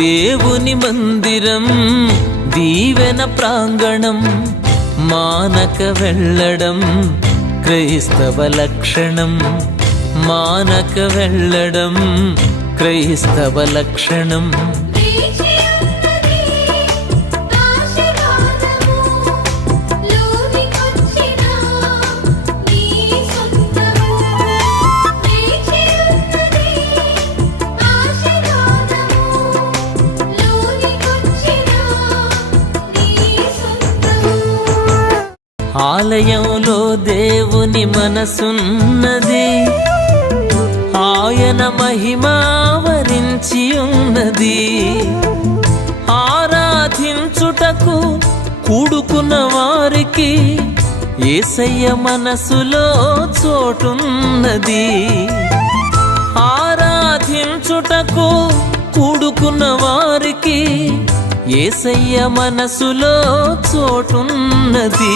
దేవుని మందిరం దీవెన ప్రాంగణం మానక వెళ్ళడం క్రైస్తవ లక్షణం మానక వెళ్ళడం క్రైస్తవ లక్షణం ఆలయంలో దేవుని మనసున్నది ఆయన మహిమావరించి ఉన్నది ఆరాధించుటకు కూడుకున్న వారికి యేసయ్య మనసులో చోటున్నది ఆరాధించుటకు కూడుకున్న వారికి యేసయ్య మనసులో చోటున్నది